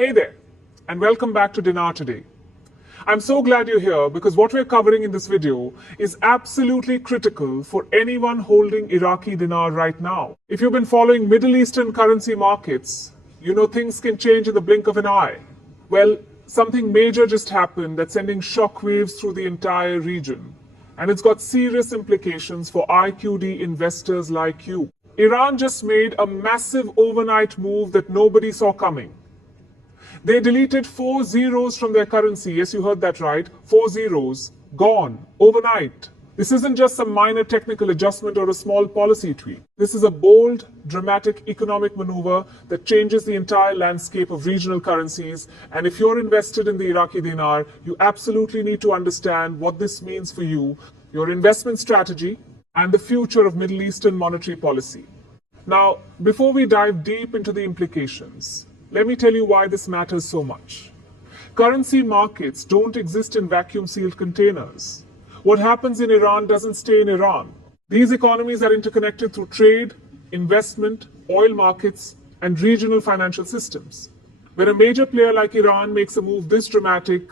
Hey there, and welcome back to Dinar Today. I'm so glad you're here because what we're covering in this video is absolutely critical for anyone holding Iraqi Dinar right now. If you've been following Middle Eastern currency markets, you know things can change in the blink of an eye. Well, something major just happened that's sending shockwaves through the entire region, and it's got serious implications for IQD investors like you. Iran just made a massive overnight move that nobody saw coming. They deleted 4 zeros from their currency. Yes, you heard that right. 4 zeros. Gone. Overnight. This isn't just some minor technical adjustment or a small policy tweak. This is a bold, dramatic economic maneuver that changes the entire landscape of regional currencies. And if you're invested in the Iraqi dinar, you absolutely need to understand what this means for you, your investment strategy, and the future of Middle Eastern monetary policy. Now, before we dive deep into the implications, let me tell you why this matters so much. Currency markets don't exist in vacuum-sealed containers. What happens in Iran doesn't stay in Iran. These economies are interconnected through trade, investment, oil markets, and regional financial systems. When a major player like Iran makes a move this dramatic,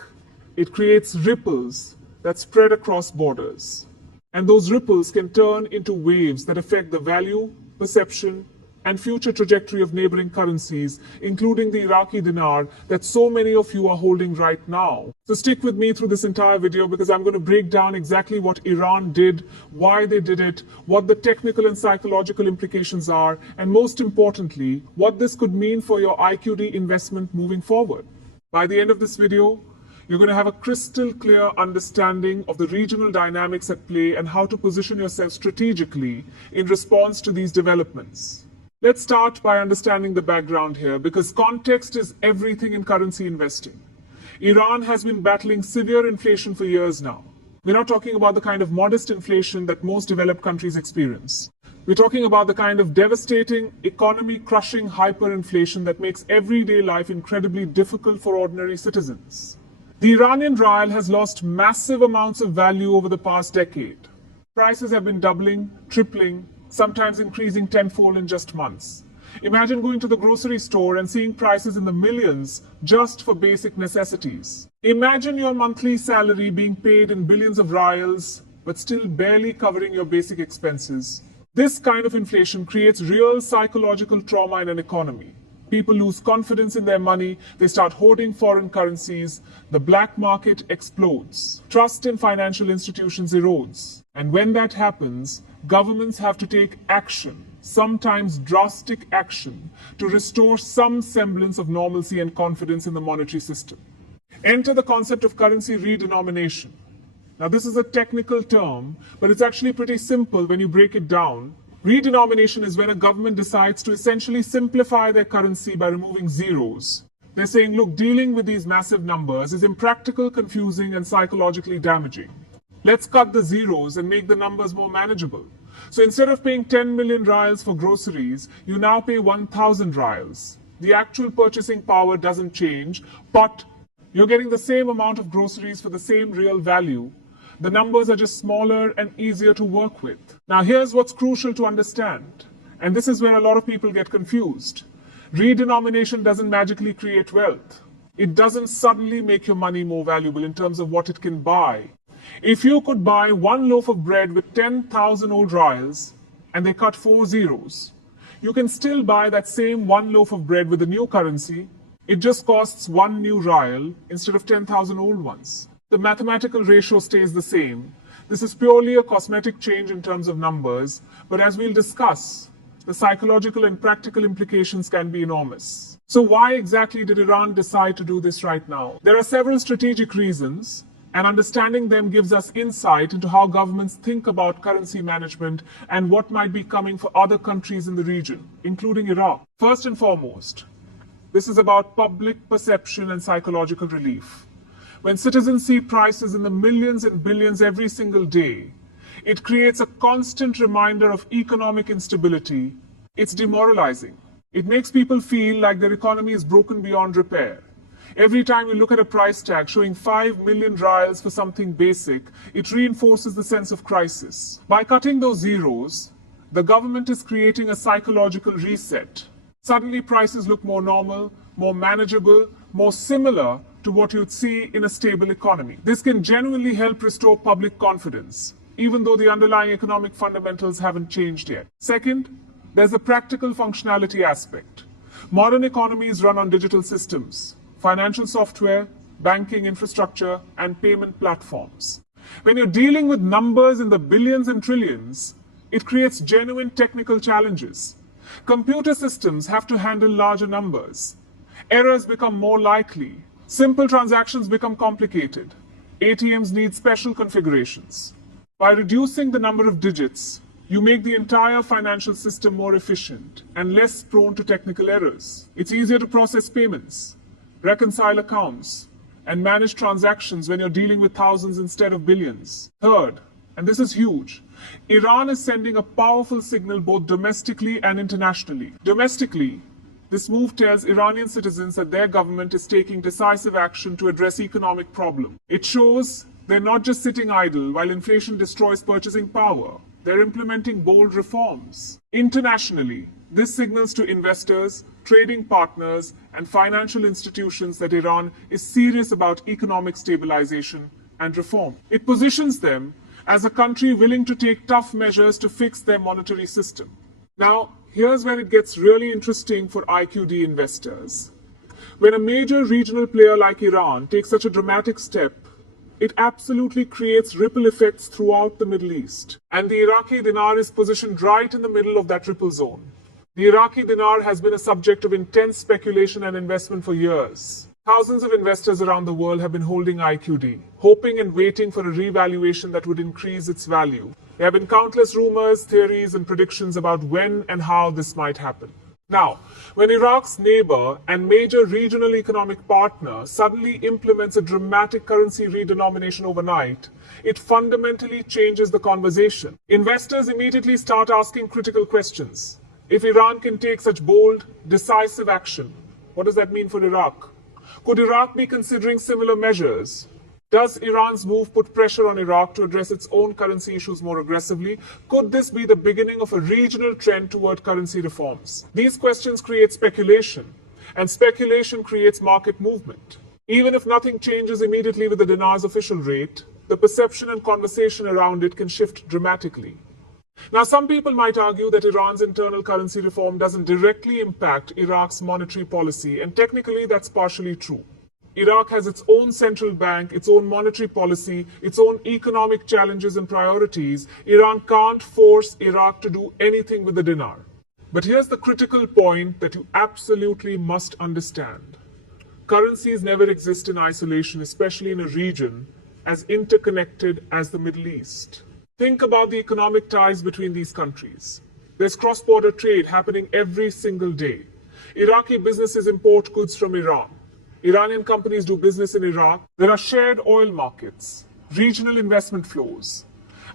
it creates ripples that spread across borders. And those ripples can turn into waves that affect the value, perception, and future trajectory of neighboring currencies, including the Iraqi dinar that so many of you are holding right now. So stick with me through this entire video because I'm going to break down exactly what Iran did, why they did it, what the technical and psychological implications are, and most importantly, what this could mean for your IQD investment moving forward. By the end of this video, you're going to have a crystal clear understanding of the regional dynamics at play and how to position yourself strategically in response to these developments. Let's start by understanding the background here, because context is everything in currency investing. Iran has been battling severe inflation for years now. We're not talking about the kind of modest inflation that most developed countries experience. We're talking about the kind of devastating, economy-crushing hyperinflation that makes everyday life incredibly difficult for ordinary citizens. The Iranian Rial has lost massive amounts of value over the past decade. Prices have been doubling, tripling, sometimes increasing tenfold in just months. Imagine going to the grocery store and seeing prices in the millions just for basic necessities. Imagine your monthly salary being paid in billions of rials, but still barely covering your basic expenses. This kind of inflation creates real psychological trauma in an economy. People lose confidence in their money, they start hoarding foreign currencies, the black market explodes, trust in financial institutions erodes. And when that happens, governments have to take action, sometimes drastic action, to restore some semblance of normalcy and confidence in the monetary system. Enter the concept of currency redenomination. Now, this is a technical term, but it's actually pretty simple when you break it down. Redenomination is when a government decides to essentially simplify their currency by removing zeros. They're saying, look, dealing with these massive numbers is impractical, confusing, and psychologically damaging. Let's cut the zeros and make the numbers more manageable. So instead of paying 10 million rials for groceries, you now pay 1,000 rials. The actual purchasing power doesn't change, but you're getting the same amount of groceries for the same real value. The numbers are just smaller and easier to work with. Now here's what's crucial to understand, and this is where a lot of people get confused. Redenomination doesn't magically create wealth. It doesn't suddenly make your money more valuable in terms of what it can buy. If you could buy one loaf of bread with 10,000 old rials and they cut 4 zeros, you can still buy that same one loaf of bread with a new currency. It just costs 1 new rial instead of 10,000 old ones. The mathematical ratio stays the same. This is purely a cosmetic change in terms of numbers, but as we'll discuss, the psychological and practical implications can be enormous. So why exactly did Iran decide to do this right now? There are several strategic reasons, and understanding them gives us insight into how governments think about currency management and what might be coming for other countries in the region, including Iraq. First and foremost, this is about public perception and psychological relief. When citizens see prices in the millions and billions every single day, it creates a constant reminder of economic instability. It's demoralizing. It makes people feel like their economy is broken beyond repair. Every time you look at a price tag showing 5 million rials for something basic, it reinforces the sense of crisis. By cutting those zeros, the government is creating a psychological reset. Suddenly prices look more normal, more manageable, more similar to what you'd see in a stable economy. This can genuinely help restore public confidence, even though the underlying economic fundamentals haven't changed yet. Second, there's the practical functionality aspect. Modern economies run on digital systems, financial software, banking infrastructure, and payment platforms. When you're dealing with numbers in the billions and trillions, it creates genuine technical challenges. Computer systems have to handle larger numbers. Errors become more likely. Simple transactions become complicated. ATMs need special configurations. By reducing the number of digits, you make the entire financial system more efficient and less prone to technical errors. It's easier to process payments, reconcile accounts, and manage transactions when you're dealing with thousands instead of billions. Third, and this is huge, Iran is sending a powerful signal both domestically and internationally. Domestically, this move tells Iranian citizens that their government is taking decisive action to address economic problems. It shows they're not just sitting idle while inflation destroys purchasing power. They're implementing bold reforms. Internationally, this signals to investors, trading partners, and financial institutions that Iran is serious about economic stabilization and reform. It positions them as a country willing to take tough measures to fix their monetary system. Now, here's where it gets really interesting for IQD investors. When a major regional player like Iran takes such a dramatic step, it absolutely creates ripple effects throughout the Middle East. And the Iraqi dinar is positioned right in the middle of that ripple zone. The Iraqi dinar has been a subject of intense speculation and investment for years. Thousands of investors around the world have been holding IQD, hoping and waiting for a revaluation that would increase its value. There have been countless rumors, theories, and predictions about when and how this might happen. Now, when Iraq's neighbor and major regional economic partner suddenly implements a dramatic currency redenomination overnight, it fundamentally changes the conversation. Investors immediately start asking critical questions. If Iran can take such bold, decisive action, what does that mean for Iraq? Could Iraq be considering similar measures? Does Iran's move put pressure on Iraq to address its own currency issues more aggressively? Could this be the beginning of a regional trend toward currency reforms? These questions create speculation, and speculation creates market movement. Even if nothing changes immediately with the dinar's official rate, the perception and conversation around it can shift dramatically. Now, some people might argue that Iran's internal currency reform doesn't directly impact Iraq's monetary policy, and technically that's partially true. Iraq has its own central bank, its own monetary policy, its own economic challenges and priorities. Iran can't force Iraq to do anything with the dinar. But here's the critical point that you absolutely must understand. Currencies never exist in isolation, especially in a region as interconnected as the Middle East. Think about the economic ties between these countries. There's cross-border trade happening every single day. Iraqi businesses import goods from Iran. Iranian companies do business in Iraq. There are shared oil markets, regional investment flows,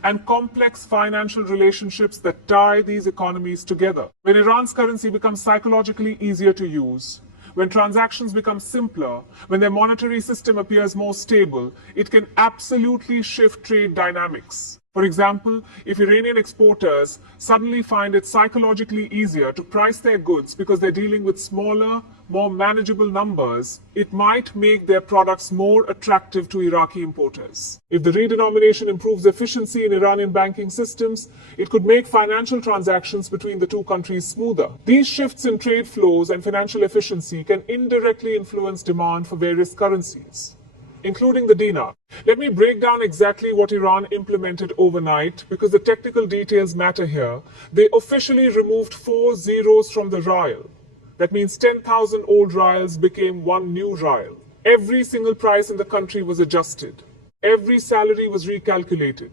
and complex financial relationships that tie these economies together. When Iran's currency becomes psychologically easier to use, when transactions become simpler, when their monetary system appears more stable, it can absolutely shift trade dynamics. For example, if Iranian exporters suddenly find it psychologically easier to price their goods because they're dealing with smaller, more manageable numbers, it might make their products more attractive to Iraqi importers. If the redenomination improves efficiency in Iranian banking systems, it could make financial transactions between the two countries smoother. These shifts in trade flows and financial efficiency can indirectly influence demand for various currencies, including the dinar. Let me break down exactly what Iran implemented overnight because the technical details matter here. They officially removed 4 zeros from the Rial. That means 10,000 old Rials became one new Rial. Every single price in the country was adjusted. Every salary was recalculated.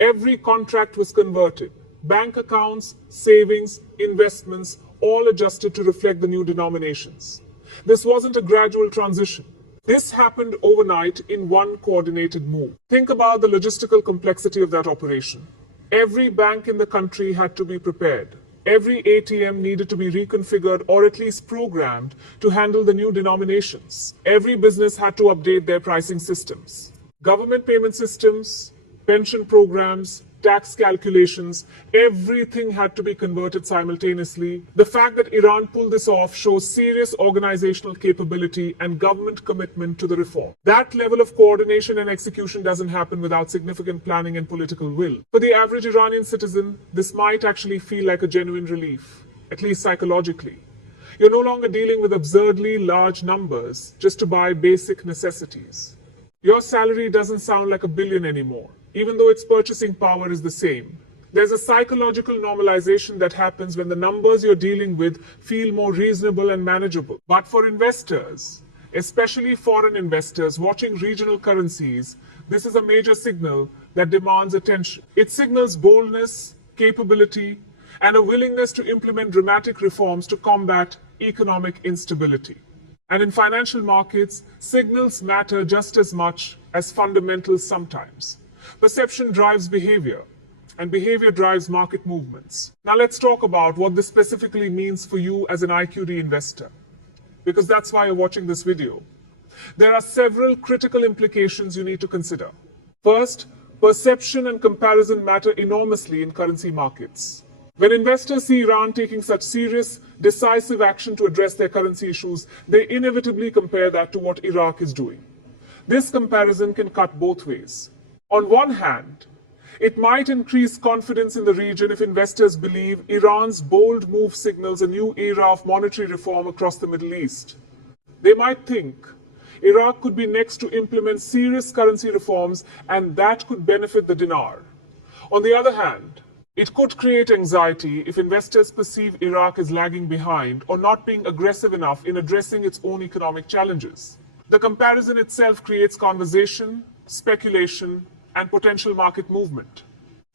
Every contract was converted. Bank accounts, savings, investments, all adjusted to reflect the new denominations. This wasn't a gradual transition. This happened overnight in one coordinated move. Think about the logistical complexity of that operation. Every bank in the country had to be prepared. Every ATM needed to be reconfigured or at least programmed to handle the new denominations. Every business had to update their pricing systems. Government payment systems, pension programs, tax calculations, everything had to be converted simultaneously. The fact that Iran pulled this off shows serious organizational capability and government commitment to the reform. That level of coordination and execution doesn't happen without significant planning and political will. For the average Iranian citizen, this might actually feel like a genuine relief, at least psychologically. You're no longer dealing with absurdly large numbers just to buy basic necessities. Your salary doesn't sound like $1 billion anymore, even though its purchasing power is the same. There's a psychological normalization that happens when the numbers you're dealing with feel more reasonable and manageable. But for investors, especially foreign investors watching regional currencies, this is a major signal that demands attention. It signals boldness, capability, and a willingness to implement dramatic reforms to combat economic instability. And in financial markets, signals matter just as much as fundamentals sometimes. Perception drives behavior, and behavior drives market movements. Now let's talk about what this specifically means for you as an IQD investor, because that's why you're watching this video. There are several critical implications you need to consider. First, perception and comparison matter enormously in currency markets. When investors see Iran taking such serious, decisive action to address their currency issues, they inevitably compare that to what Iraq is doing. This comparison can cut both ways. On one hand, it might increase confidence in the region if investors believe Iran's bold move signals a new era of monetary reform across the Middle East. They might think Iraq could be next to implement serious currency reforms, and that could benefit the dinar. On the other hand, it could create anxiety if investors perceive Iraq as lagging behind or not being aggressive enough in addressing its own economic challenges. The comparison itself creates conversation, speculation, and potential market movement.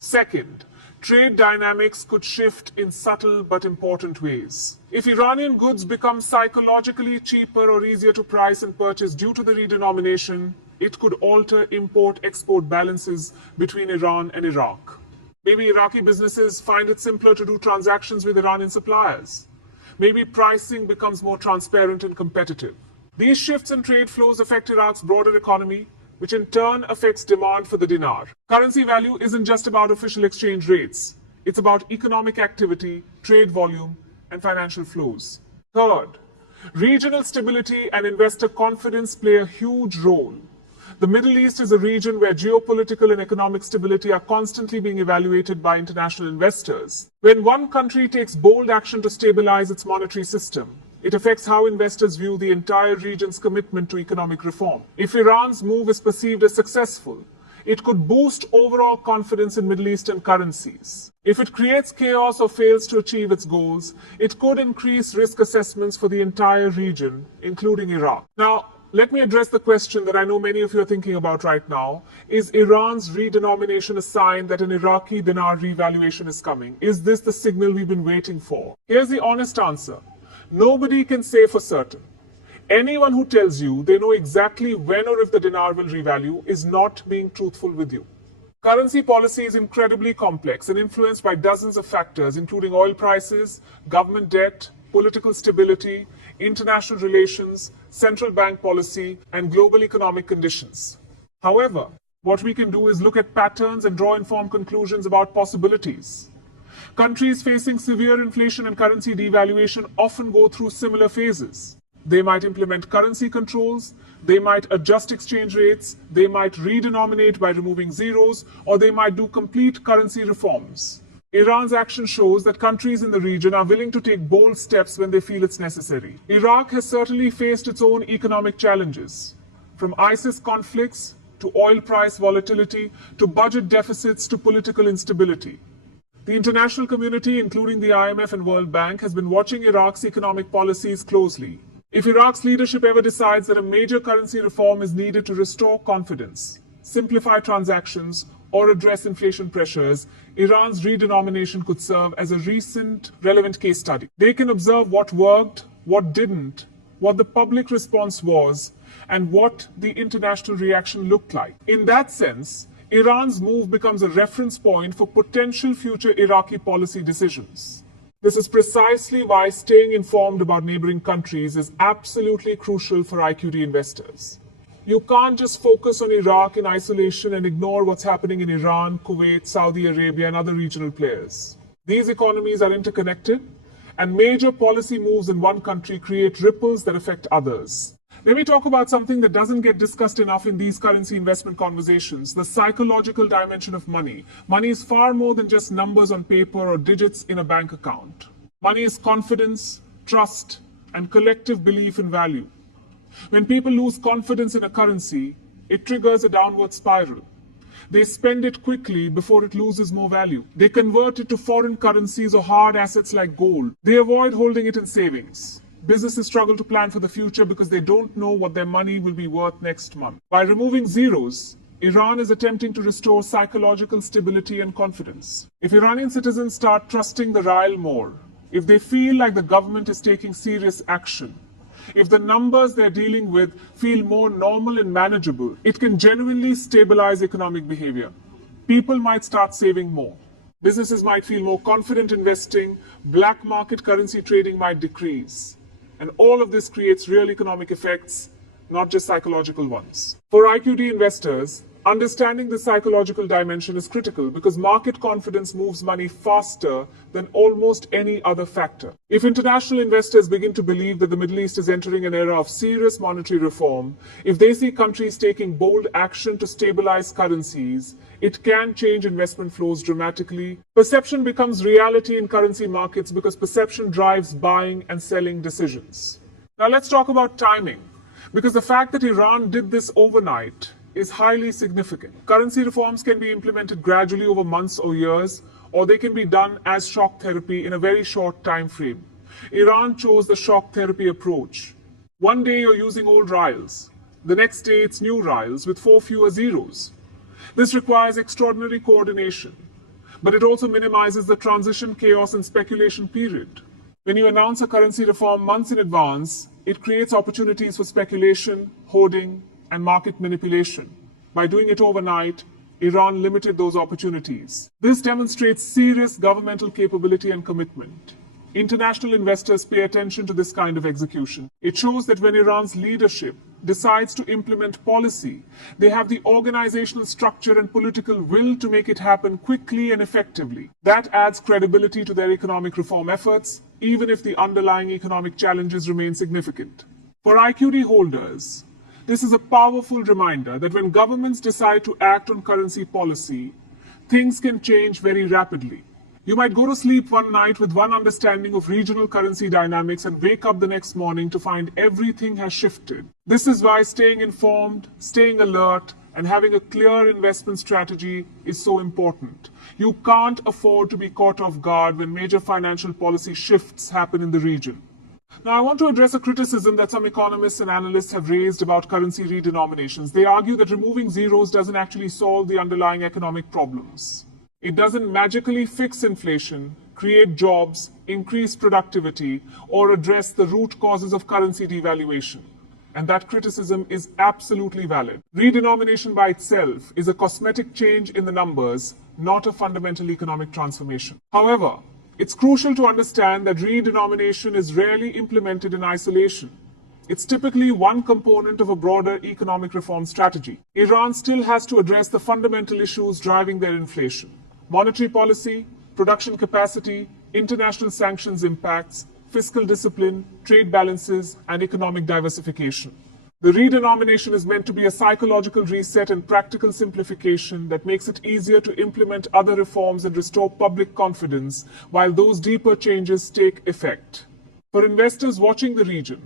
Second, trade dynamics could shift in subtle but important ways. If Iranian goods become psychologically cheaper or easier to price and purchase due to the redenomination, it could alter import-export balances between Iran and Iraq. Maybe Iraqi businesses find it simpler to do transactions with Iranian suppliers. Maybe pricing becomes more transparent and competitive. These shifts in trade flows affect Iraq's broader economy, which in turn affects demand for the dinar. Currency value isn't just about official exchange rates. It's about economic activity, trade volume, and financial flows. Third, regional stability and investor confidence play a huge role. The Middle East is a region where geopolitical and economic stability are constantly being evaluated by international investors. When one country takes bold action to stabilize its monetary system, it affects how investors view the entire region's commitment to economic reform. If Iran's move is perceived as successful, it could boost overall confidence in Middle Eastern currencies. If it creates chaos or fails to achieve its goals, it could increase risk assessments for the entire region, including Iraq. Now, let me address the question that I know many of you are thinking about right now. Is Iran's redenomination a sign that an Iraqi dinar revaluation is coming? Is this the signal we've been waiting for? Here's the honest answer. Nobody can say for certain. Anyone who tells you they know exactly when or if the dinar will revalue is not being truthful with you. Currency policy is incredibly complex and influenced by dozens of factors, including oil prices, government debt, political stability, international relations, central bank policy, and global economic conditions. However, what we can do is look at patterns and draw informed conclusions about possibilities. Countries facing severe inflation and currency devaluation often go through similar phases. They might implement currency controls, they might adjust exchange rates, they might redenominate by removing zeros, or they might do complete currency reforms. Iran's action shows that countries in the region are willing to take bold steps when they feel it's necessary. Iraq has certainly faced its own economic challenges, from ISIS conflicts to oil price volatility to budget deficits to political instability. The international community, including the IMF and World Bank, has been watching Iraq's economic policies closely. If Iraq's leadership ever decides that a major currency reform is needed to restore confidence, simplify transactions, or address inflation pressures, Iran's redenomination could serve as a recent relevant case study. They can observe what worked, what didn't, what the public response was, and what the international reaction looked like. In that sense, Iran's move becomes a reference point for potential future Iraqi policy decisions. This is precisely why staying informed about neighboring countries is absolutely crucial for IQD investors. You can't just focus on Iraq in isolation and ignore what's happening in Iran, Kuwait, Saudi Arabia, and other regional players. These economies are interconnected, and major policy moves in one country create ripples that affect others. Let me talk about something that doesn't get discussed enough in these currency investment conversations, the psychological dimension of money. Money is far more than just numbers on paper or digits in a bank account. Money is confidence, trust, and collective belief in value. When people lose confidence in a currency, it triggers a downward spiral. They spend it quickly before it loses more value. They convert it to foreign currencies or hard assets like gold. They avoid holding it in savings. Businesses struggle to plan for the future because they don't know what their money will be worth next month. By removing zeros, Iran is attempting to restore psychological stability and confidence. If Iranian citizens start trusting the Rial more, if they feel like the government is taking serious action, if the numbers they're dealing with feel more normal and manageable, it can genuinely stabilize economic behavior. People might start saving more. Businesses might feel more confident investing. Black market currency trading might decrease. And all of this creates real economic effects, not just psychological ones. For IQD investors, understanding the psychological dimension is critical because market confidence moves money faster than almost any other factor. If international investors begin to believe that the Middle East is entering an era of serious monetary reform, if they see countries taking bold action to stabilize currencies, it can change investment flows dramatically. Perception becomes reality in currency markets because perception drives buying and selling decisions. Now let's talk about timing, because the fact that Iran did this overnight is highly significant. Currency reforms can be implemented gradually over months or years, or they can be done as shock therapy in a very short time frame. Iran chose the shock therapy approach. One day you're using old rials, the next day it's new rials with 4 fewer zeros. This requires extraordinary coordination, but it also minimizes the transition, chaos, and speculation period. When you announce a currency reform months in advance, it creates opportunities for speculation, hoarding, and market manipulation. By doing it overnight, Iran limited those opportunities. This demonstrates serious governmental capability and commitment. International investors pay attention to this kind of execution. It shows that when Iran's leadership decides to implement policy, they have the organizational structure and political will to make it happen quickly and effectively. That adds credibility to their economic reform efforts, even if the underlying economic challenges remain significant. For IQD holders, this is a powerful reminder that when governments decide to act on currency policy, things can change very rapidly. You might go to sleep one night with one understanding of regional currency dynamics and wake up the next morning to find everything has shifted. This is why staying informed, staying alert, and having a clear investment strategy is so important. You can't afford to be caught off guard when major financial policy shifts happen in the region. Now, I want to address a criticism that some economists and analysts have raised about currency redenominations. They argue that removing zeros doesn't actually solve the underlying economic problems. It doesn't magically fix inflation, create jobs, increase productivity, or address the root causes of currency devaluation. And that criticism is absolutely valid. Redenomination by itself is a cosmetic change in the numbers, not a fundamental economic transformation. However, it's crucial to understand that redenomination is rarely implemented in isolation. It's typically one component of a broader economic reform strategy. Iran still has to address the fundamental issues driving their inflation: monetary policy, production capacity, international sanctions impacts, fiscal discipline, trade balances, and economic diversification. The redenomination is meant to be a psychological reset and practical simplification that makes it easier to implement other reforms and restore public confidence while those deeper changes take effect. For investors watching the region,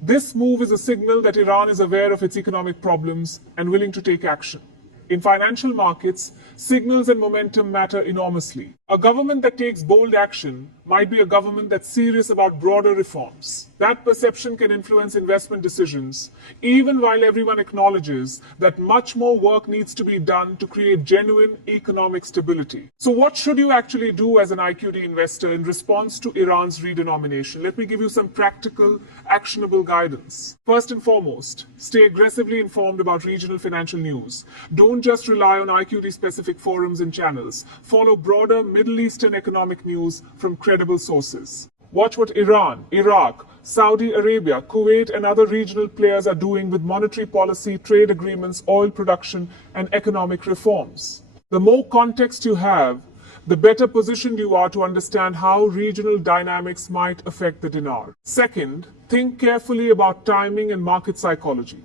this move is a signal that Iran is aware of its economic problems and willing to take action. In financial markets, signals and momentum matter enormously. A government that takes bold action might be a government that's serious about broader reforms. That perception can influence investment decisions, even while everyone acknowledges that much more work needs to be done to create genuine economic stability. So what should you actually do as an IQD investor in response to Iran's redenomination? Let me give you some practical, actionable guidance. First and foremost, stay aggressively informed about regional financial news. Don't just rely on IQD-specific forums and channels. Follow broader Middle Eastern economic news from credible sources. Watch what Iran, Iraq, Saudi Arabia, Kuwait, and other regional players are doing with monetary policy, trade agreements, oil production, and economic reforms. The more context you have, the better positioned you are to understand how regional dynamics might affect the dinar. Second, think carefully about timing and market psychology.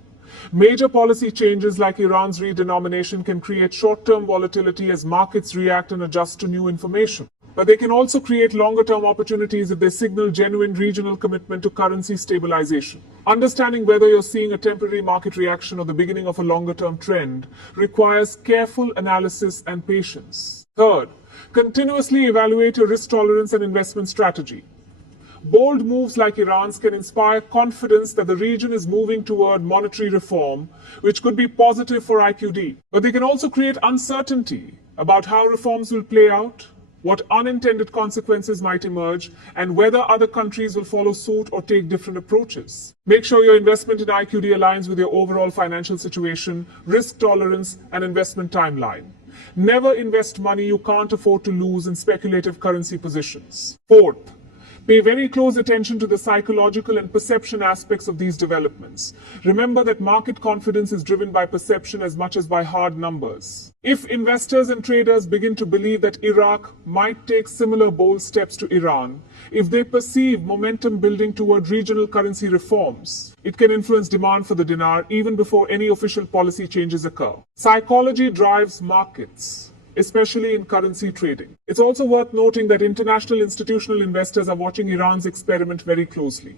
Major policy changes like Iran's redenomination can create short-term volatility as markets react and adjust to new information. But they can also create longer-term opportunities if they signal genuine regional commitment to currency stabilization. Understanding whether you're seeing a temporary market reaction or the beginning of a longer-term trend requires careful analysis and patience. Third, continuously evaluate your risk tolerance and investment strategy. Bold moves like Iran's can inspire confidence that the region is moving toward monetary reform, which could be positive for IQD. But they can also create uncertainty about how reforms will play out, what unintended consequences might emerge, and whether other countries will follow suit or take different approaches. Make sure your investment in IQD aligns with your overall financial situation, risk tolerance, and investment timeline. Never invest money you can't afford to lose in speculative currency positions. Fourth, pay very close attention to the psychological and perception aspects of these developments. Remember that market confidence is driven by perception as much as by hard numbers. If investors and traders begin to believe that Iraq might take similar bold steps to Iran, if they perceive momentum building toward regional currency reforms, it can influence demand for the dinar even before any official policy changes occur. Psychology drives markets, especially in currency trading. It's also worth noting that international institutional investors are watching Iran's experiment very closely.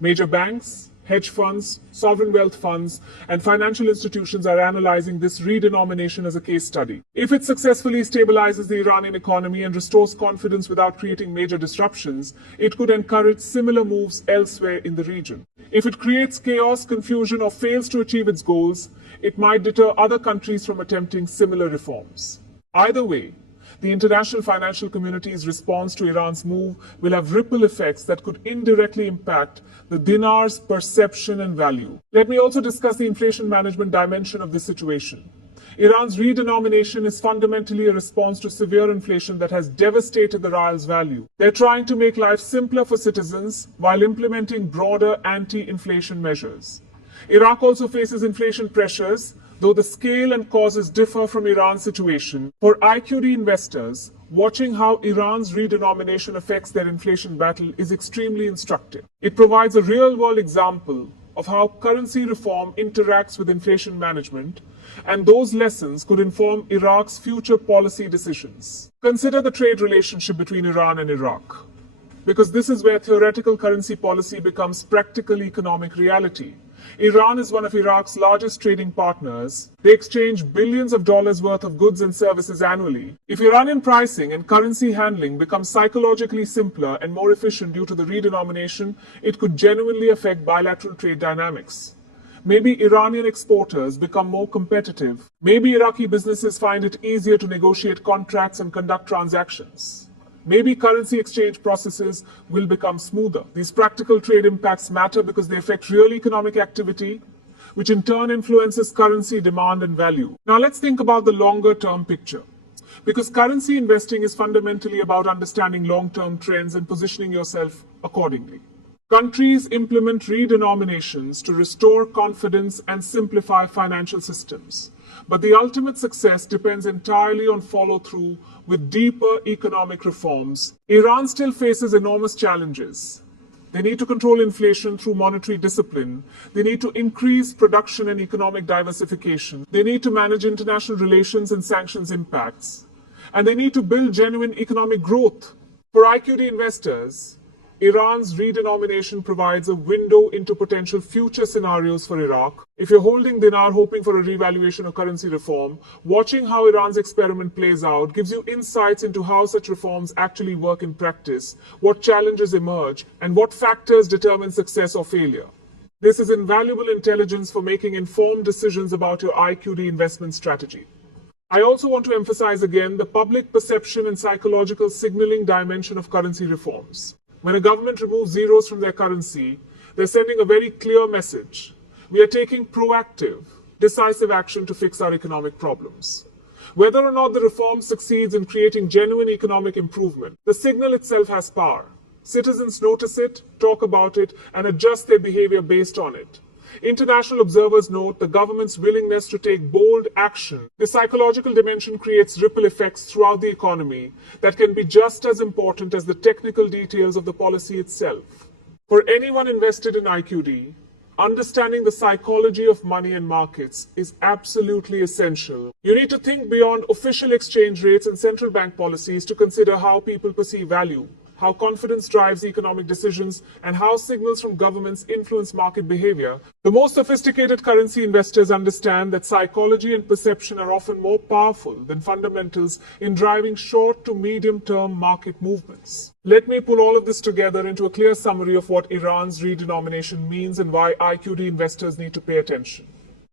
Major banks, hedge funds, sovereign wealth funds, and financial institutions are analyzing this redenomination as a case study. If it successfully stabilizes the Iranian economy and restores confidence without creating major disruptions, it could encourage similar moves elsewhere in the region. If it creates chaos, confusion, or fails to achieve its goals, it might deter other countries from attempting similar reforms. Either way, the international financial community's response to Iran's move will have ripple effects that could indirectly impact the dinar's perception and value. Let me also discuss the inflation management dimension of this situation. Iran's redenomination is fundamentally a response to severe inflation that has devastated the Rial's value. They're trying to make life simpler for citizens while implementing broader anti-inflation measures. Iraq also faces inflation pressures, though the scale and causes differ from Iran's situation. For IQD investors, watching how Iran's redenomination affects their inflation battle is extremely instructive. It provides a real-world example of how currency reform interacts with inflation management, and those lessons could inform Iraq's future policy decisions. Consider the trade relationship between Iran and Iraq, because this is where theoretical currency policy becomes practical economic reality. Iran is one of Iraq's largest trading partners. They exchange billions of dollars worth of goods and services annually. If Iranian pricing and currency handling become psychologically simpler and more efficient due to the redenomination, it could genuinely affect bilateral trade dynamics. Maybe Iranian exporters become more competitive. Maybe Iraqi businesses find it easier to negotiate contracts and conduct transactions. Maybe currency exchange processes will become smoother. These practical trade impacts matter because they affect real economic activity, which in turn influences currency demand and value. Now let's think about the longer-term picture. Because currency investing is fundamentally about understanding long-term trends and positioning yourself accordingly. Countries implement redenominations to restore confidence and simplify financial systems. But the ultimate success depends entirely on follow-through with deeper economic reforms. Iran still faces enormous challenges. They need to control inflation through monetary discipline. They need to increase production and economic diversification. They need to manage international relations and sanctions impacts. And they need to build genuine economic growth. For IQD investors, Iran's redenomination provides a window into potential future scenarios for Iraq. If you're holding dinar hoping for a revaluation or currency reform, watching how Iran's experiment plays out gives you insights into how such reforms actually work in practice, what challenges emerge, and what factors determine success or failure. This is invaluable intelligence for making informed decisions about your IQD investment strategy. I also want to emphasize again the public perception and psychological signaling dimension of currency reforms. When a government removes zeros from their currency, they're sending a very clear message. We are taking proactive, decisive action to fix our economic problems. Whether or not the reform succeeds in creating genuine economic improvement, the signal itself has power. Citizens notice it, talk about it, and adjust their behavior based on it. International observers note the government's willingness to take bold action. The psychological dimension creates ripple effects throughout the economy that can be just as important as the technical details of the policy itself. For anyone invested in IQD, understanding the psychology of money and markets is absolutely essential. You need to think beyond official exchange rates and central bank policies to consider how people perceive value, how confidence drives economic decisions, and how signals from governments influence market behavior. The most sophisticated currency investors understand that psychology and perception are often more powerful than fundamentals in driving short to medium-term market movements. Let me pull all of this together into a clear summary of what Iran's redenomination means and why IQD investors need to pay attention.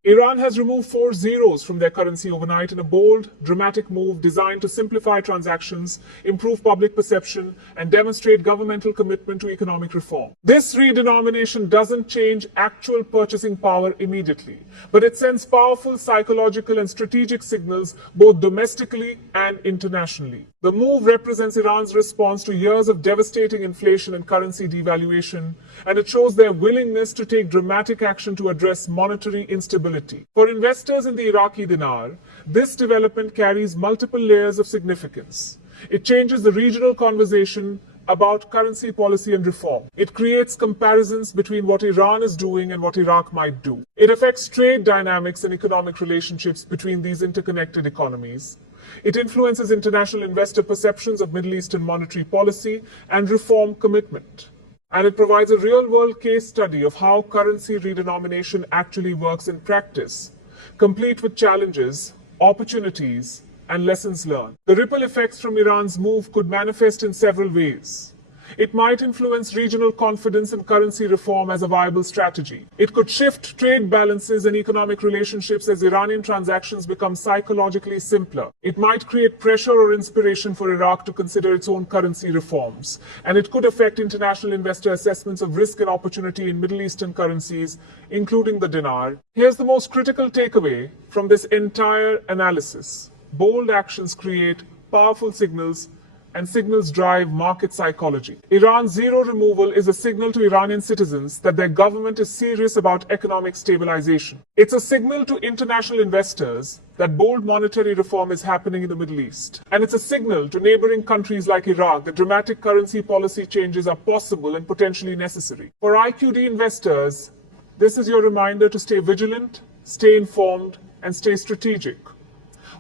Iran has removed 4 zeros from their currency overnight in a bold, dramatic move designed to simplify transactions, improve public perception, and demonstrate governmental commitment to economic reform. This redenomination doesn't change actual purchasing power immediately, but it sends powerful psychological and strategic signals both domestically and internationally. The move represents Iran's response to years of devastating inflation and currency devaluation, and it shows their willingness to take dramatic action to address monetary instability. For investors in the Iraqi dinar, this development carries multiple layers of significance. It changes the regional conversation about currency policy and reform. It creates comparisons between what Iran is doing and what Iraq might do. It affects trade dynamics and economic relationships between these interconnected economies. It influences international investor perceptions of Middle Eastern monetary policy and reform commitment. And it provides a real-world case study of how currency redenomination actually works in practice, complete with challenges, opportunities, and lessons learned. The ripple effects from Iran's move could manifest in several ways. It might influence regional confidence in currency reform as a viable strategy. It could shift trade balances and economic relationships as Iranian transactions become psychologically simpler. It might create pressure or inspiration for Iraq to consider its own currency reforms. And it could affect international investor assessments of risk and opportunity in Middle Eastern currencies, including the dinar. Here's the most critical takeaway from this entire analysis. Bold actions create powerful signals, and signals drive market psychology. Iran's zero removal is a signal to Iranian citizens that their government is serious about economic stabilization. It's a signal to international investors that bold monetary reform is happening in the Middle East. And it's a signal to neighboring countries like Iraq that dramatic currency policy changes are possible and potentially necessary. For IQD investors, this is your reminder to stay vigilant, stay informed, and stay strategic.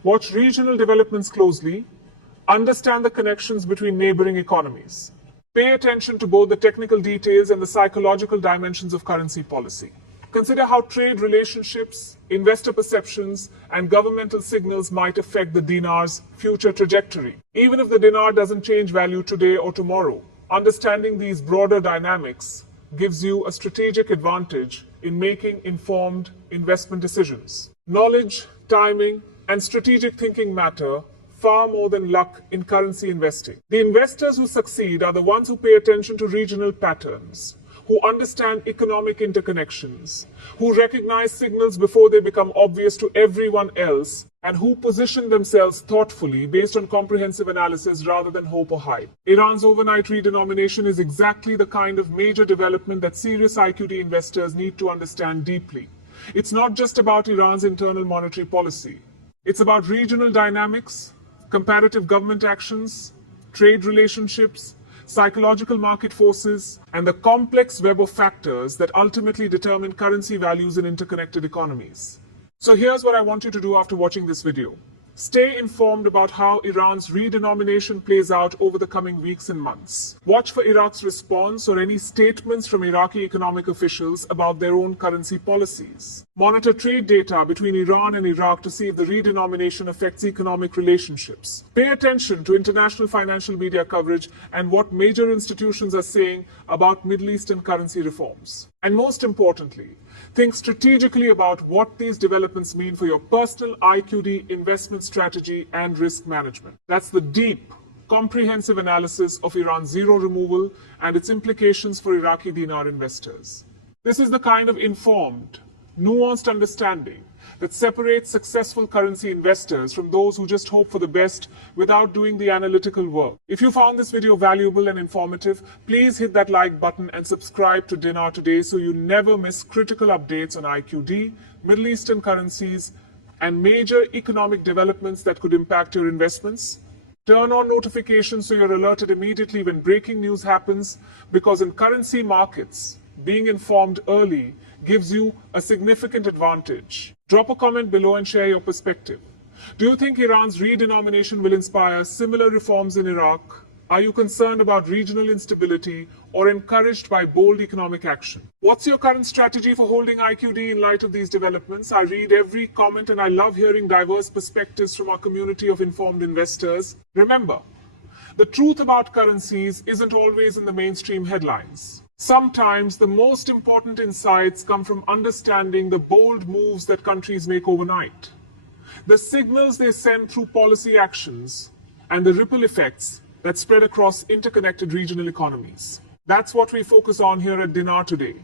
Watch regional developments closely. Understand the connections between neighboring economies. Pay attention to both the technical details and the psychological dimensions of currency policy. Consider how trade relationships, investor perceptions, and governmental signals might affect the dinar's future trajectory. Even if the dinar doesn't change value today or tomorrow, understanding these broader dynamics gives you a strategic advantage in making informed investment decisions. Knowledge, timing, and strategic thinking matter far more than luck in currency investing. The investors who succeed are the ones who pay attention to regional patterns, who understand economic interconnections, who recognize signals before they become obvious to everyone else, and who position themselves thoughtfully based on comprehensive analysis rather than hope or hype. Iran's overnight redenomination is exactly the kind of major development that serious IQD investors need to understand deeply. It's not just about Iran's internal monetary policy. It's about regional dynamics, comparative government actions, trade relationships, psychological market forces, and the complex web of factors that ultimately determine currency values in interconnected economies. So here's what I want you to do after watching this video. Stay informed about how Iran's redenomination plays out over the coming weeks and months. Watch for Iraq's response or any statements from Iraqi economic officials about their own currency policies. Monitor trade data between Iran and Iraq to see if the redenomination affects economic relationships. Pay attention to international financial media coverage and what major institutions are saying about Middle Eastern currency reforms. And most importantly, think strategically about what these developments mean for your personal IQD investment strategy and risk management. That's the deep, comprehensive analysis of Iran's zero removal and its implications for Iraqi dinar investors. This is the kind of informed, nuanced understanding that separates successful currency investors from those who just hope for the best without doing the analytical work. If you found this video valuable and informative, please hit that like button and subscribe to Dinar Today so you never miss critical updates on IQD, Middle Eastern currencies, and major economic developments that could impact your investments. Turn on notifications so you're alerted immediately when breaking news happens, because in currency markets, being informed early gives you a significant advantage. Drop a comment below and share your perspective. Do you think Iran's redenomination will inspire similar reforms in Iraq? Are you concerned about regional instability or encouraged by bold economic action? What's your current strategy for holding IQD in light of these developments? I read every comment and I love hearing diverse perspectives from our community of informed investors. Remember, the truth about currencies isn't always in the mainstream headlines. Sometimes the most important insights come from understanding the bold moves that countries make overnight, the signals they send through policy actions, and the ripple effects that spread across interconnected regional economies. That's what we focus on here at Dinar Today,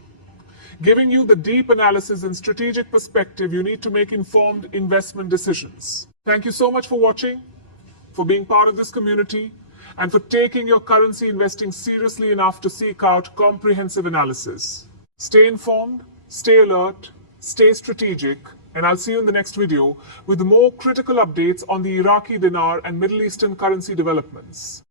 giving you the deep analysis and strategic perspective you need to make informed investment decisions. Thank you so much for watching, for being part of this community, and for taking your currency investing seriously enough to seek out comprehensive analysis. Stay informed, stay alert, stay strategic, and I'll see you in the next video with more critical updates on the Iraqi dinar and Middle Eastern currency developments.